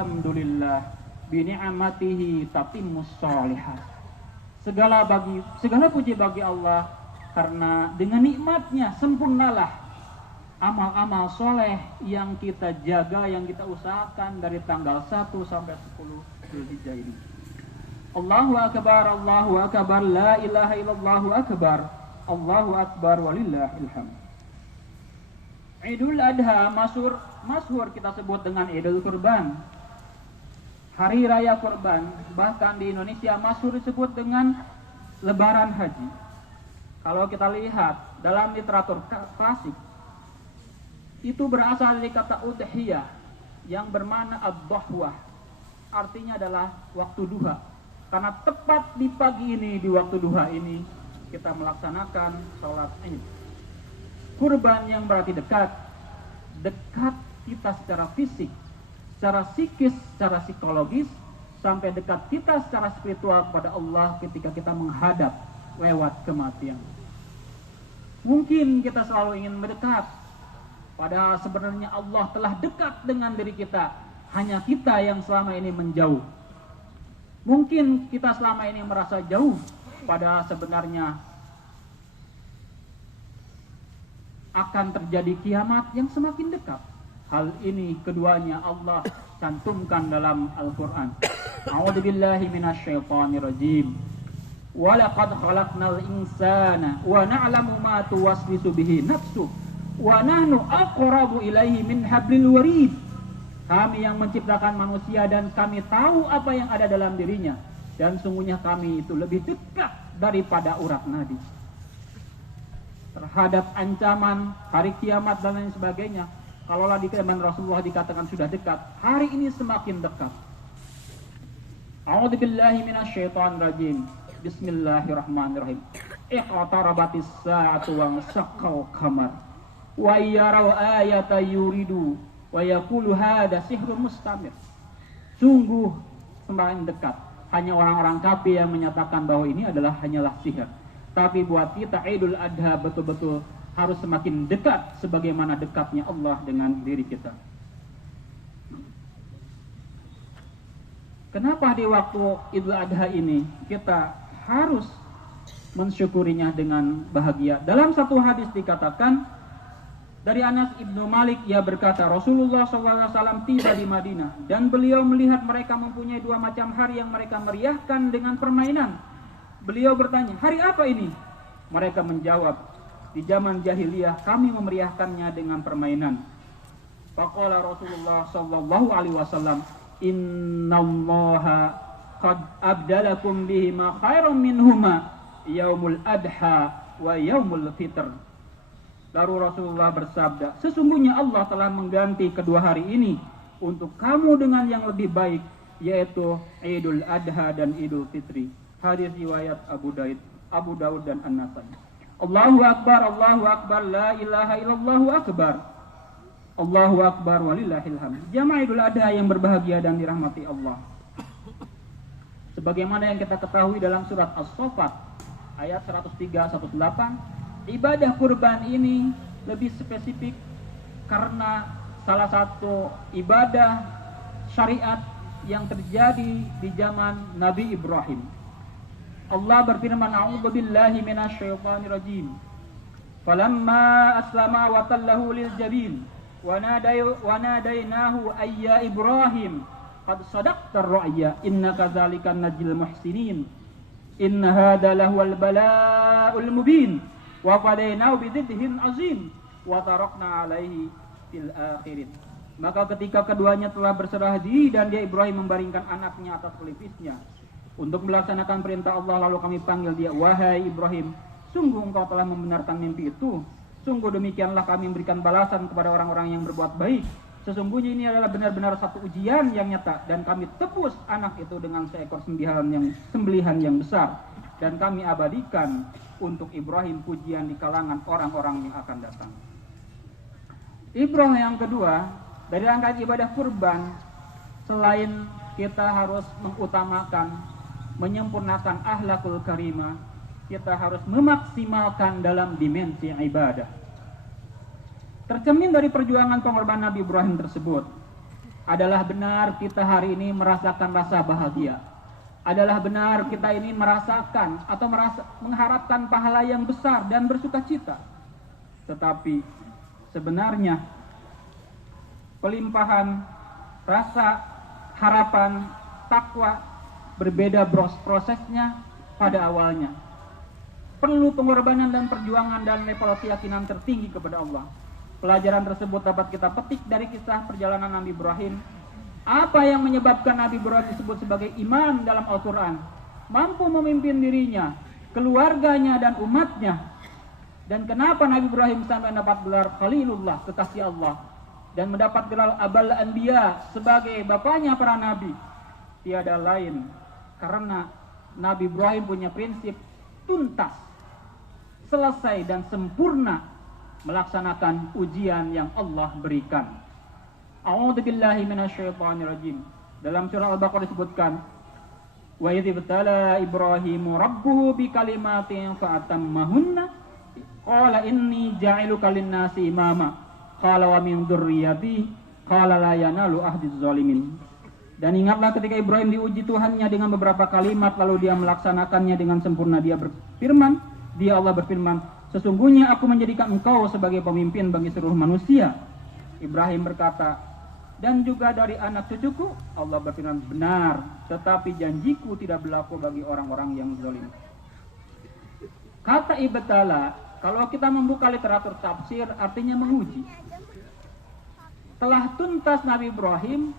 alhamdulillah bi ni'matihi tatimmus shalihat. Segala puji bagi Allah karena dengan nikmatnya sempurnalah amal-amal soleh yang kita jaga, yang kita usahakan dari tanggal 1 sampai 10 Zulhijjah ini. Allahu akbar, la ilaha illallah akbar, Allahu akbar walillahil hamd. Idul Adha masyhur kita sebut dengan Idul Kurban. Hari Raya Kurban, bahkan di Indonesia masyhur disebut dengan Lebaran Haji. Kalau kita lihat dalam literatur klasik, itu berasal dari kata udhiyah yang bermakna ad-dhahwah. Artinya adalah waktu duha. Karena tepat di pagi ini, di waktu duha ini, kita melaksanakan sholat Id. Kurban yang berarti dekat kita secara fisik, secara psikis, secara psikologis, sampai dekat kita secara spiritual kepada Allah ketika kita menghadap lewat kematian. Mungkin kita selalu ingin mendekat, padahal sebenarnya Allah telah dekat dengan diri kita. Hanya kita yang selama ini menjauh. Mungkin kita selama ini merasa jauh, padahal sebenarnya akan terjadi kiamat yang semakin dekat. Hal ini keduanya Allah cantumkan dalam Al-Quran. A'udzubillahi minasyaitonirrajim. Wa laqad khalaqnal insana wa na'lamu ma tuwaswisu bihi nafsuh wa nahnu aqrabu ilaihi min hablil warid. Kami yang menciptakan manusia dan kami tahu apa yang ada dalam dirinya, dan sungguhnya kami itu lebih dekat daripada urat nadi. Terhadap ancaman hari kiamat dan lain sebagainya, kalaulah di zaman Rasulullah dikatakan sudah dekat, hari ini semakin dekat. A'udzubillahi minasyaitonirrajim. Bismillahirrahmanirrahim. Iqtarabatis sa'atu wa saqqal qamar wa yaraw ayata yuridu wa yaqulu hada sihrun mustamir. Sungguh semakin dekat. Hanya orang-orang kafir yang menyatakan bahwa ini hanyalah sihir. Tapi buat kita Idul Adha betul-betul harus semakin dekat sebagaimana dekatnya Allah dengan diri kita. Kenapa di waktu Idul Adha ini kita harus mensyukurinya dengan bahagia? Dalam satu hadis dikatakan dari Anas ibnu Malik, ia berkata Rasulullah SAW tiba di Madinah dan beliau melihat mereka mempunyai 2 macam hari yang mereka meriahkan dengan permainan. Beliau bertanya, hari apa ini? Mereka menjawab, di zaman jahiliyah kami memeriahkannya dengan permainan. Faqala Rasulullah SAW, innallaha qad abdalakum bihima khairan minhuma yaumul adha wa yaumul fitr. Lalu Rasulullah bersabda, sesungguhnya Allah telah mengganti kedua hari ini untuk kamu dengan yang lebih baik, yaitu Idul Adha dan Idul Fitri. Hadis riwayat Abu Daud dan An-Nasai. Allahu akbar, la ilaha illallah akbar. Allahu akbar walillahil hamd. Jamaah Idul Adha yang berbahagia dan dirahmati Allah. Sebagaimana yang kita ketahui dalam surat As-Saffat ayat 103-108, ibadah kurban ini lebih spesifik karena salah satu ibadah syariat yang terjadi di zaman Nabi Ibrahim. Allah berfirman, a'udzubillahi minasyaitonirrajim. Falamma aslama wa tallahu lil jabin wa nadainahu ayya Ibrahim qad sadaqtar ru'ya innaka dzalikan najil muhsinin inna hadza lahuwal bala'ul mubin wa fadainahu bidzibhin azim wa tarakna alaihi fil akhirin. Maka ketika keduanya telah berserah diri dan dia Ibrahim membaringkan anaknya atas pelipisnya untuk melaksanakan perintah Allah, lalu kami panggil dia, wahai Ibrahim, sungguh engkau telah membenarkan mimpi itu. Sungguh demikianlah kami memberikan balasan kepada orang-orang yang berbuat baik. Sesungguhnya ini adalah benar-benar satu ujian yang nyata, dan kami tebus anak itu dengan seekor sembelihan yang besar, dan kami abadikan untuk Ibrahim pujian di kalangan orang-orang yang akan datang. Ibrah yang kedua dari rangkaian ibadah kurban, selain kita harus mengutamakan, menyempurnakan akhlakul karimah, kita harus memaksimalkan dalam dimensi ibadah. Tercermin dari perjuangan pengorbanan Nabi Ibrahim tersebut Adalah benar kita hari ini merasakan rasa bahagia. Adalah benar kita ini merasakan atau mengharapkan pahala yang besar dan bersukacita. Tetapi sebenarnya pelimpahan rasa harapan takwa berbeda prosesnya pada awalnya. Perlu pengorbanan dan perjuangan dan level keyakinan tertinggi kepada Allah. Pelajaran tersebut dapat kita petik dari kisah perjalanan Nabi Ibrahim. Apa yang menyebabkan Nabi Ibrahim disebut sebagai imam dalam Al-Quran? Mampu memimpin dirinya, keluarganya dan umatnya. Dan kenapa Nabi Ibrahim sampai mendapat gelar Khalilullah, kekasih Allah, dan mendapat gelar Abul Anbiya sebagai bapaknya para nabi? Tiada lain karena Nabi Ibrahim punya prinsip tuntas, selesai dan sempurna melaksanakan ujian yang Allah berikan. A'udzubillahi minasyaitonirrajim. Dalam surah Al-Baqarah disebutkan, wa idz ibtala Ibrahimu rabbuhu bikalimatin fa'atammahunna qala inni ja'iluka lin-nasi imama qala wa min dzurriyyati qala la yanalu ahdiz zalimin. Dan ingatlah ketika Ibrahim diuji Tuhannya dengan beberapa kalimat lalu dia melaksanakannya dengan sempurna. Dia Allah berfirman, sesungguhnya aku menjadikan engkau sebagai pemimpin bagi seluruh manusia. Ibrahim berkata, dan juga dari anak cucuku. Allah berfirman, benar, tetapi janjiku tidak berlaku bagi orang-orang yang zalim. Kata ibtala, kalau kita membuka literatur tafsir, artinya menguji. Telah tuntas Nabi Ibrahim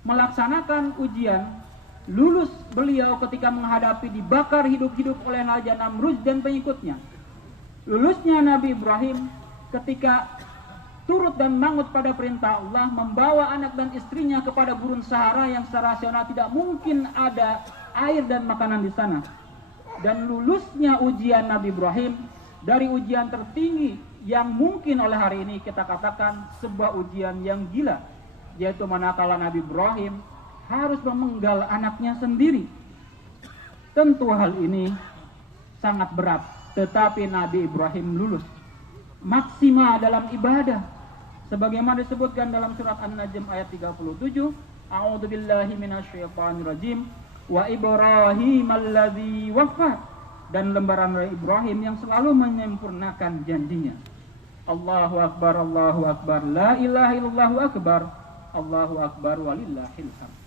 melaksanakan ujian, lulus beliau ketika menghadapi dibakar hidup-hidup oleh Raja Namrud dan pengikutnya. Lulusnya Nabi Ibrahim ketika turut dan mangut pada perintah Allah, membawa anak dan istrinya kepada gurun Sahara yang secara rasional tidak mungkin ada air dan makanan di sana. Dan lulusnya ujian Nabi Ibrahim dari ujian tertinggi yang mungkin oleh hari ini kita katakan sebuah ujian yang gila, yaitu manakala Nabi Ibrahim harus memenggal anaknya sendiri. Tentu hal ini sangat berat, tetapi Nabi Ibrahim lulus maksimal dalam ibadah. Sebagaimana disebutkan dalam surat An-Najm ayat 37, A'udzubillahi minasyaitonirrajim, wa Ibrahim alladzi waffa, dan lembaran Ibrahim yang selalu menyempurnakan janjinya. Allahu akbar, la ilaha illallahu akbar, Allahu akbar walillahil hamd.